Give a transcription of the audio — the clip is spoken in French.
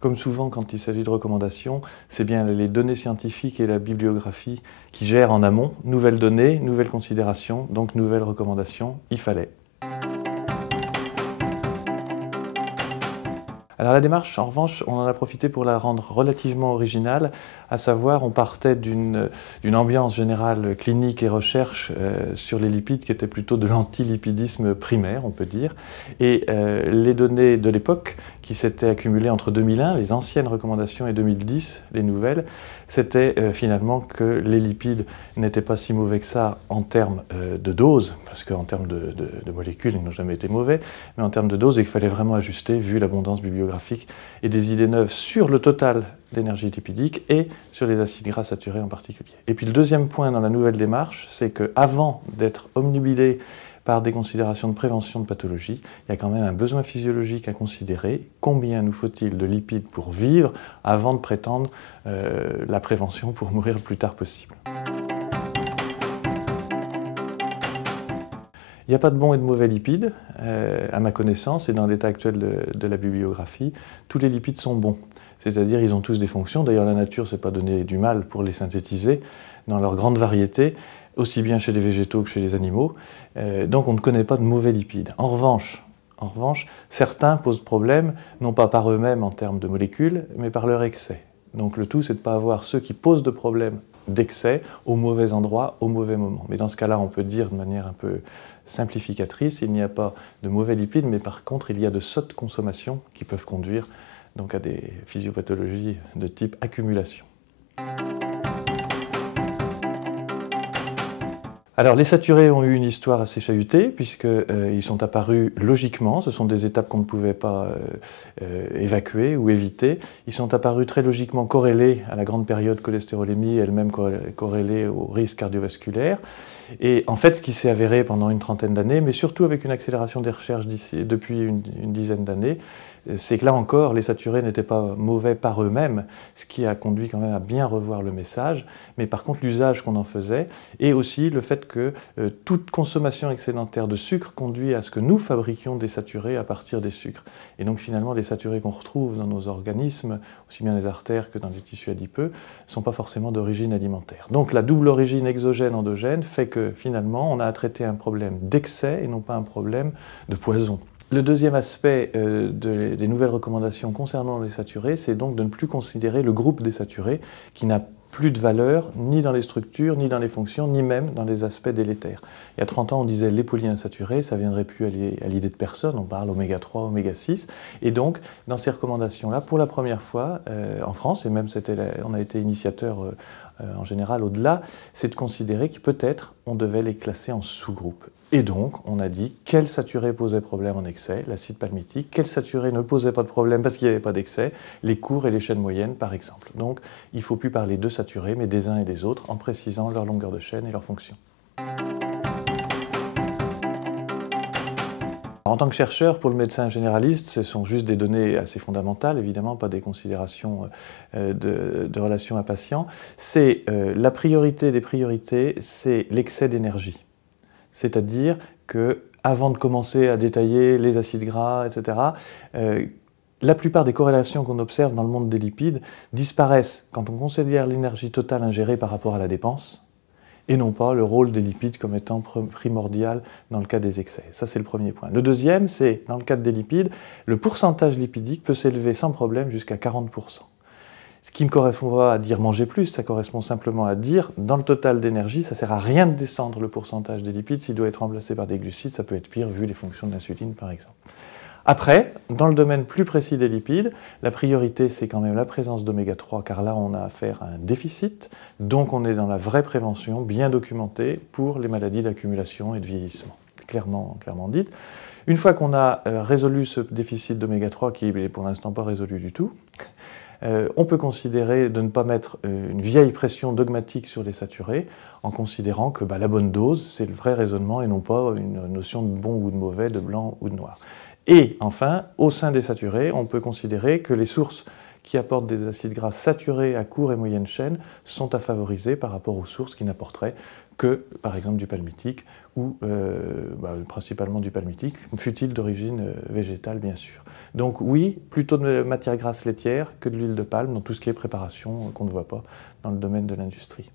Comme souvent quand il s'agit de recommandations, c'est bien les données scientifiques et la bibliographie qui gèrent en amont. Nouvelles données, nouvelles considérations, donc nouvelles recommandations, il fallait. Alors la démarche, en revanche, on en a profité pour la rendre relativement originale, à savoir on partait d'une ambiance générale clinique et recherche sur les lipides qui était plutôt de l'antilipidisme primaire, on peut dire, et les données de l'époque qui s'étaient accumulées entre 2001, les anciennes recommandations, et 2010, les nouvelles, c'était finalement que les lipides n'étaient pas si mauvais que ça en termes de dose, parce qu'en termes de molécules, ils n'ont jamais été mauvais, mais en termes de dose, et qu'il fallait vraiment ajuster vu l'abondance bibliographique et des idées neuves sur le total d'énergie lipidique et sur les acides gras saturés en particulier. Et puis le deuxième point dans la nouvelle démarche, c'est qu'avant d'être omnubilé par des considérations de prévention de pathologie, il y a quand même un besoin physiologique à considérer. Combien nous faut-il de lipides pour vivre avant de prétendre la prévention pour mourir le plus tard possible? Il n'y a pas de bons et de mauvais lipides, à ma connaissance, et dans l'état actuel de la bibliographie, tous les lipides sont bons. C'est-à-dire ils ont tous des fonctions. D'ailleurs, la nature ne s'est pas donné du mal pour les synthétiser dans leur grande variété, aussi bien chez les végétaux que chez les animaux. Donc on ne connaît pas de mauvais lipides. En revanche, certains posent problème, non pas par eux-mêmes en termes de molécules, mais par leur excès. Donc le tout, c'est de ne pas avoir ceux qui posent de problèmes d'excès au mauvais endroit, au mauvais moment. Mais dans ce cas-là, on peut dire de manière un peu simplificatrice, il n'y a pas de mauvais lipides, mais par contre, il y a de sottes consommations qui peuvent conduire donc à des physiopathologies de type accumulation. Alors les saturés ont eu une histoire assez chahutée puisqu'ils sont apparus logiquement, ce sont des étapes qu'on ne pouvait pas évacuer ou éviter. Ils sont apparus très logiquement corrélés à la grande période cholestérolémie, elle-même corrélée au risque cardiovasculaire. Et en fait, ce qui s'est avéré pendant une trentaine d'années, mais surtout avec une accélération des recherches depuis une dizaine d'années, c'est que là encore, les saturés n'étaient pas mauvais par eux-mêmes, ce qui a conduit quand même à bien revoir le message, mais par contre l'usage qu'on en faisait, et aussi le fait que toute consommation excédentaire de sucre conduit à ce que nous fabriquions des saturés à partir des sucres. Et donc finalement, les saturés qu'on retrouve dans nos organismes, aussi bien les artères que dans les tissus adipeux, ne sont pas forcément d'origine alimentaire. Donc la double origine exogène-endogène fait que finalement, on a à traiter un problème d'excès et non pas un problème de poison. Le deuxième aspect des nouvelles recommandations concernant les saturés, c'est donc de ne plus considérer le groupe des saturés qui n'a plus de valeur ni dans les structures, ni dans les fonctions, ni même dans les aspects délétères. Il y a 30 ans, on disait les polyinsaturés, ça ne viendrait plus à l'idée de personne, on parle oméga 3, oméga 6, et donc dans ces recommandations-là, pour la première fois en France, et même on a été initiateur en général au-delà, c'est de considérer que peut-être on devait les classer en sous-groupes. Et donc, on a dit quel saturé posait problème en excès, l'acide palmitique, quel saturé ne posait pas de problème parce qu'il n'y avait pas d'excès, les courts et les chaînes moyennes par exemple. Donc, il ne faut plus parler de saturés, mais des uns et des autres en précisant leur longueur de chaîne et leur fonction. En tant que chercheur, pour le médecin généraliste, ce sont juste des données assez fondamentales, évidemment, pas des considérations de relation à patient. C'est la priorité des priorités, c'est l'excès d'énergie. C'est-à-dire qu'avant de commencer à détailler les acides gras, etc., la plupart des corrélations qu'on observe dans le monde des lipides disparaissent quand on considère l'énergie totale ingérée par rapport à la dépense, et non pas le rôle des lipides comme étant primordial dans le cas des excès. Ça, c'est le premier point. Le deuxième, c'est, dans le cadre des lipides, le pourcentage lipidique peut s'élever sans problème jusqu'à 40%. Ce qui ne correspond pas à dire manger plus, ça correspond simplement à dire, dans le total d'énergie, ça ne sert à rien de descendre le pourcentage des lipides, s'il doit être remplacé par des glucides, ça peut être pire vu les fonctions de l'insuline par exemple. Après, dans le domaine plus précis des lipides, la priorité c'est quand même la présence d'oméga 3, car là on a affaire à un déficit, donc on est dans la vraie prévention, bien documentée pour les maladies d'accumulation et de vieillissement, clairement dite. Une fois qu'on a résolu ce déficit d'oméga 3, qui n'est pour l'instant pas résolu du tout, on peut considérer de ne pas mettre une vieille pression dogmatique sur les saturés en considérant que la bonne dose, c'est le vrai raisonnement et non pas une notion de bon ou de mauvais, de blanc ou de noir. Et enfin, au sein des saturés, on peut considérer que les sources qui apportent des acides gras saturés à court et moyenne chaîne sont à favoriser par rapport aux sources qui n'apporteraient que, par exemple, du palmitique ou principalement du palmitique, fût-il d'origine végétale, bien sûr. Donc oui, plutôt de matières grasses laitières que de l'huile de palme dans tout ce qui est préparation qu'on ne voit pas dans le domaine de l'industrie.